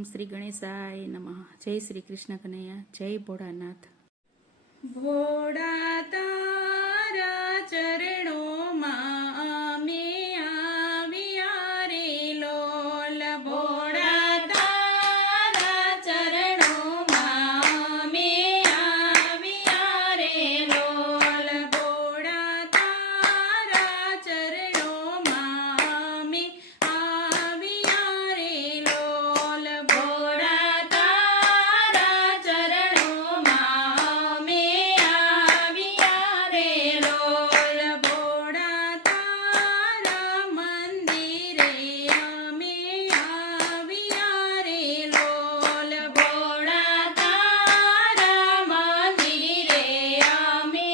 ઓમ શ્રી ગણેશાય નમઃ. જય શ્રી કૃષ્ણ કનૈયા. જય ભોળાનાથ. ભોળા તારા ચરણોમાં અમે આવ્યા રે લોલ. ભોળા તારા ચરણોમાં અમે આવ્યા રે લોલ. ભોળા તારા ચરણોમાં અમે આવ્યા રે લોલ. ભોળા તારા ચરણોમાં અમે આવ્યા રે લોલ. ભોળા તારા મંદિરે અમે આવ્યા રે લોલ. ભોળા તારા મંદિરે અમે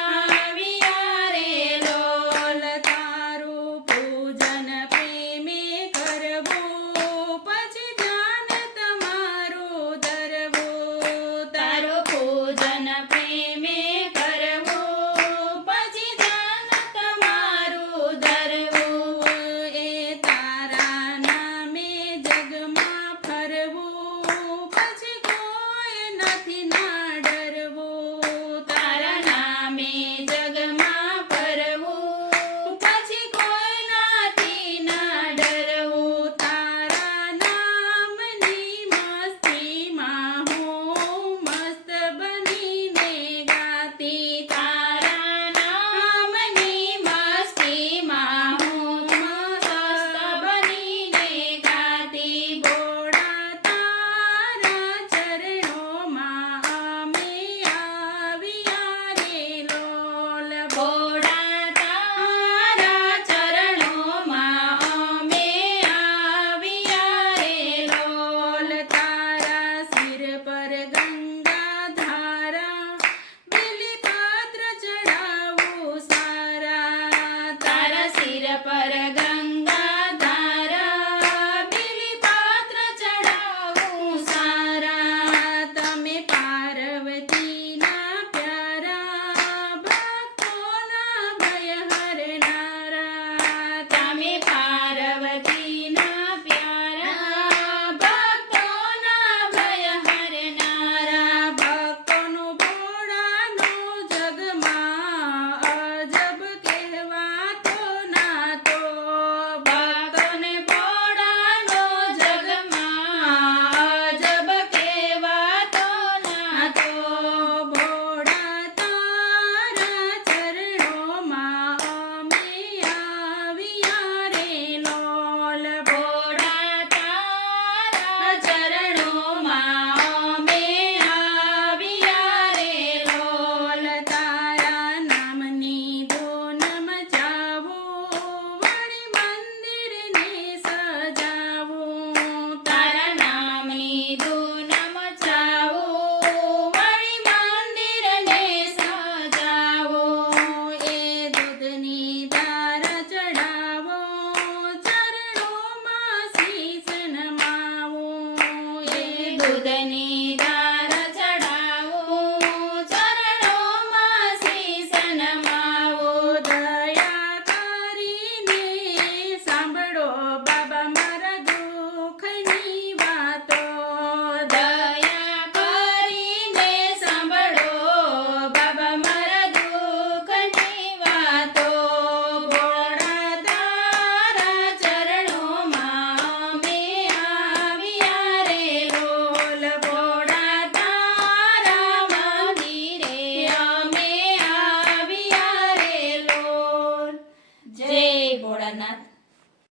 આવ્યા રે લોલ. તારું પૂજન પ્રેમે કરવું, પછી ધ્યાન તમારું ધરવું. તારું પૂજન પ્રેમે કરવું, પછી ધ્યાન તમારું ધરવું. એ તારા નામે જગમાં ફરવું, પછી કોઈ નથી ના ડરવું. તારા નામે જગ